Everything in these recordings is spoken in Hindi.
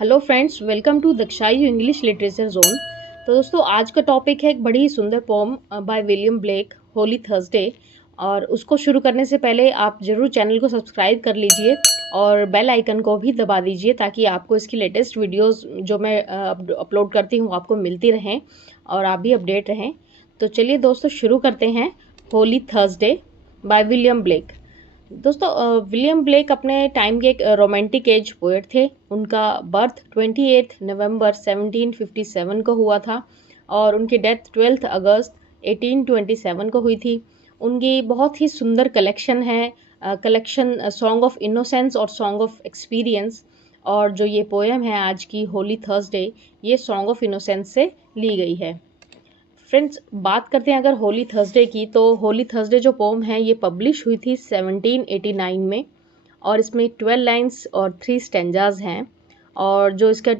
Hello friends, welcome to Dakshayu English literature zone. तो दोस्तों, आज का टॉपिक है एक बड़ी ही सुंदर poem by William Blake, Holy Thursday. और उसको शुरू करने से पहले आप ज़रूर चैनल को सब्सक्राइब कर लीजिए और बेल आइकन को भी दबा दीजिए ताकि आपको इसकी लेटेस्ट वीडियोस जो मैं अपलोड करती हूँ आपको मिलती रहें और आप भी अपडेट रहें। तो चलिए दोस्तों, शुरू करते हैं। Holi Thursday bye William black. दोस्तों, विलियम ब्लेक अपने टाइम के एक रोमांटिक एज पोएट थे। उनका बर्थ 28 नवंबर 1757 को हुआ था और उनकी डेथ 12 अगस्त 1827 को हुई थी। उनकी बहुत ही सुंदर कलेक्शन है, कलेक्शन सॉन्ग ऑफ इनोसेंस और सॉन्ग ऑफ एक्सपीरियंस। और जो ये पोएम है आज की होली थर्सडे, ये सॉन्ग ऑफ इनोसेंस से ली गई है। फ्रेंड्स, बात करते हैं अगर होली थर्सडे की, तो होली थर्सडे जो पोम है ये पब्लिश हुई थी 1789 में और इसमें 12 लाइन्स और 3 स्टेंजाज हैं। और जो इसका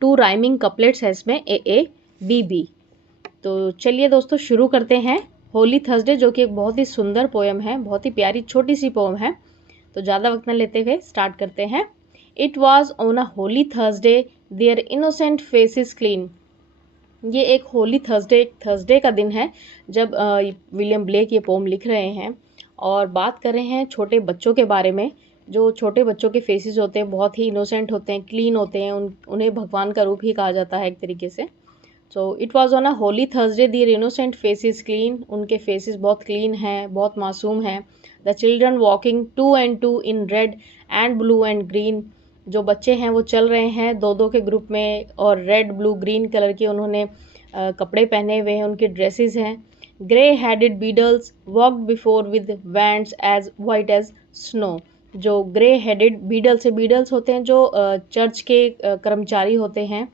2 राइमिंग कपलेट्स है इसमें, ए बी बी। तो चलिए दोस्तों, शुरू करते हैं होली थर्सडे, जो कि एक बहुत ही सुंदर पोएम है, बहुत ही प्यारी छोटी सी पोएम है। तो ज़्यादा वक्त न लेते हुए स्टार्ट करते हैं। It was on a Holy Thursday their innocent faces clean. ये एक होली थर्सडे का दिन है जब विलियम ब्लेक ये पोम लिख रहे हैं और बात कर रहे हैं छोटे बच्चों के बारे में। जो छोटे बच्चों के फेसेस होते हैं बहुत ही इनोसेंट होते हैं, क्लीन होते हैं, उन्हें भगवान का रूप ही कहा जाता है एक तरीके से। So it was on a Holy Thursday their innocent faces clean. उनके फेसेस बहुत क्लीन हैं, बहुत मासूम हैं। The children walking 2 and 2 in red and blue and green. जो बच्चे हैं वो चल रहे हैं दो दो के ग्रुप में और रेड ब्लू ग्रीन कलर के उन्होंने कपड़े पहने हुए हैं, उनके ड्रेसेस हैं। Grey headed beadles walked before with wands as white as snow. जो ग्रे हेडेड बीडल्स है, बीडल्स होते हैं जो चर्च के कर्मचारी होते हैं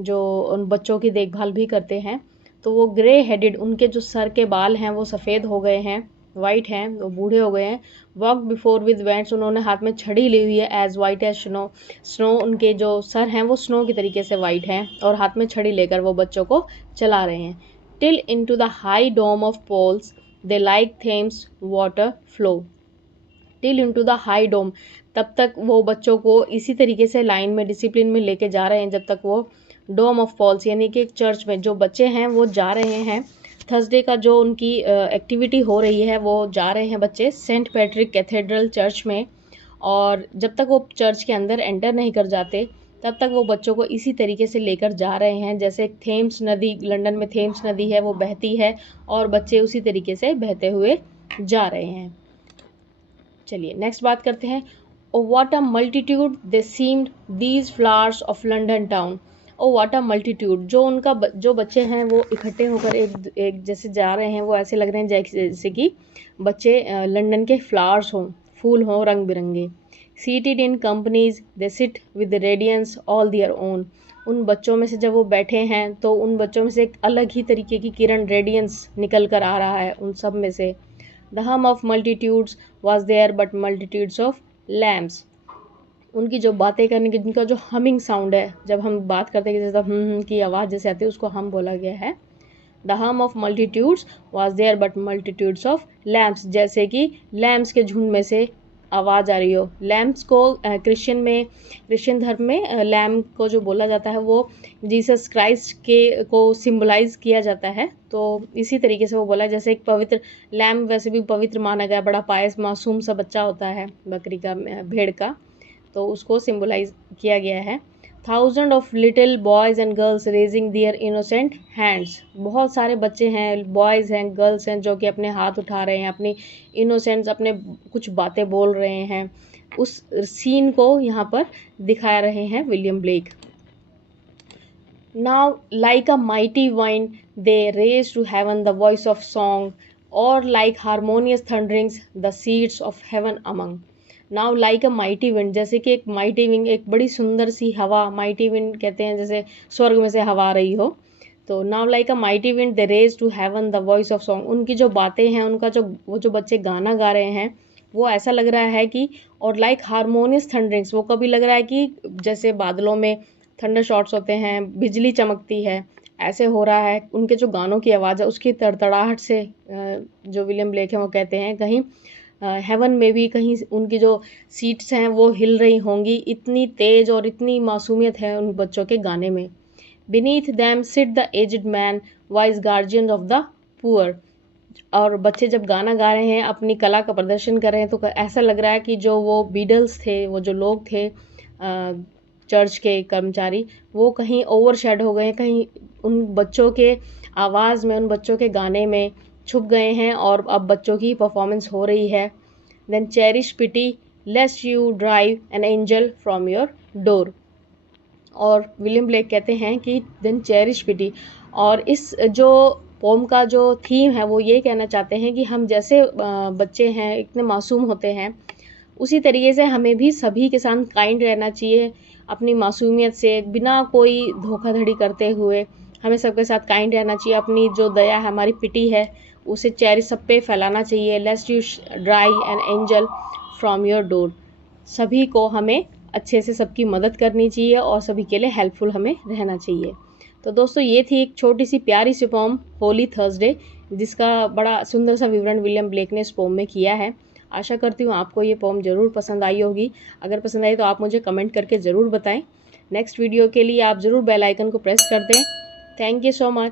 जो उन बच्चों की देखभाल भी करते हैं। तो वो ग्रे हेडेड, उनके जो सर के बाल हैं वो सफ़ेद हो गए हैं, वाइट हैं, वो बूढ़े हो गए हैं। वॉक बिफोर विद वैंड्स, उन्होंने हाथ में छड़ी ली हुई है। As white as snow, snow, उनके जो सर हैं वो स्नो की तरीके से वाइट हैं और हाथ में छड़ी लेकर वो बच्चों को चला रहे हैं। Till into the high dome of Paul's they like Thames water flow. Till into the high dome, तब तक वो बच्चों को इसी तरीके से लाइन में डिसिप्लिन में लेके जा रहे हैं जब तक वो डोम ऑफ पॉल्स यानी कि एक चर्च में जो बच्चे हैं वो जा रहे हैं। थर्सडे का जो उनकी एक्टिविटी हो रही है वो जा रहे हैं बच्चे सेंट पैट्रिक कैथेड्रल चर्च में। और जब तक वो चर्च के अंदर एंटर नहीं कर जाते तब तक वो बच्चों को इसी तरीके से लेकर जा रहे हैं जैसे थेम्स नदी, लंदन में थेम्स नदी है वो बहती है और बच्चे उसी तरीके से बहते हुए जा रहे हैं। चलिए नेक्स्ट बात करते हैं। Oh what a multitude they seemed these flowers of London town. Oh what a multitude, जो उनका जो बच्चे हैं वो इकट्ठे होकर एक जैसे जा रहे हैं, वो ऐसे लग रहे हैं जैसे कि बच्चे लंदन के फ्लावर्स हों, फूल हों रंग बिरंगे। Seated in companies they sit with radiance all their own. उन बच्चों में से जब वो बैठे हैं तो उन बच्चों में से एक अलग ही तरीके की किरण, रेडियंस निकल कर आ रहा है उन सब में से। The hum of multitudes was there but multitudes of lambs। उनकी जो बातें करने की, उनका जो हमिंग साउंड है, जब हम बात करते हैं जैसे की आवाज़ जैसे आती है उसको हम बोला गया है। The hum of multitudes was there but multitudes of lamps, जैसे कि लैम्प्स के झुंड में से आवाज़ आ रही हो। लैम्प्स को क्रिश्चियन धर्म में लैम्प को जो बोला जाता है वो जीसस क्राइस्ट के को सिंबलाइज किया जाता है। तो इसी तरीके से वो बोला जैसे एक पवित्र लैम्प, वैसे भी पवित्र माना गया, बड़ा पायस मासूम सा बच्चा होता है बकरी का, भेड़ का, तो उसको सिंबलाइज किया गया है। Thousand of little boys and girls raising their innocent hands. बहुत सारे बच्चे हैं, बॉयज़ हैं, गर्ल्स हैं जो कि अपने हाथ उठा रहे हैं, अपनी इनोसेंट्स, अपने कुछ बातें बोल रहे हैं। उस सीन को यहाँ पर दिखा रहे हैं William Blake. Now like a mighty wind they raise to heaven the voice of song और like harmonious thunderings the seats of heaven among. Now like a mighty wind, जैसे कि एक माइटी विंड, एक बड़ी सुंदर सी हवा, माइटी विंड कहते हैं जैसे स्वर्ग में से हवा आ रही हो। तो now like a mighty wind they raise to heaven the voice of song. उनकी जो बातें हैं, उनका जो बच्चे गाना गा रहे हैं वो ऐसा लग रहा है कि, और लाइक हारमोनियस थंडरिंग्स, वो कभी लग रहा है कि जैसे बादलों में थंडर शॉट्स होते हैं, बिजली चमकती है, ऐसे हो रहा है। उनके जो गानों की आवाज़ है उसकी तड़तड़ाहट से जो विलियम ब्लेक है वो कहते हैं कहीं हेवन में भी कहीं उनकी जो सीट्स हैं वो हिल रही होंगी, इतनी तेज और इतनी मासूमियत है उन बच्चों के गाने में। Beneath them sit the aged man wise guardian of the poor. और बच्चे जब गाना गा रहे हैं, अपनी कला का प्रदर्शन कर रहे हैं, तो ऐसा लग रहा है कि जो वो बीडल्स थे, वो जो लोग थे चर्च के कर्मचारी, वो कहीं ओवरशैड हो गए हैं, कहीं उन बच्चों के आवाज़ में, उन बच्चों के गाने में छुप गए हैं और अब बच्चों की परफॉर्मेंस हो रही है। Then cherish pity lest you drive an angel from your door. और विलियम ब्लेक कहते हैं कि देन चेरिश पिटी, और इस जो पोम का जो थीम है वो ये कहना चाहते हैं कि हम जैसे बच्चे हैं, इतने मासूम होते हैं, उसी तरीके से हमें भी सभी के साथ काइंड रहना चाहिए। अपनी मासूमियत से, बिना कोई धोखाधड़ी करते हुए हमें सबके साथ काइंड रहना चाहिए। अपनी जो दया है, हमारी पिटी है, उसे चेरिश सब पे फैलाना चाहिए। लेस्ट you dry N angel from your door. सभी को हमें अच्छे से सबकी मदद करनी चाहिए और सभी के लिए हेल्पफुल हमें रहना चाहिए। तो दोस्तों, ये थी एक छोटी सी प्यारी सी पोम होली थर्सडे, जिसका बड़ा सुंदर सा विवरण विलियम ब्लेक ने इस पोम में किया है। आशा करती हूँ आपको ये पोम ज़रूर पसंद आई होगी। अगर पसंद आई तो आप मुझे कमेंट करके ज़रूर बताएं। नेक्स्ट वीडियो के लिए आप ज़रूर बेल आइकन को प्रेस कर दें। Thank you so much.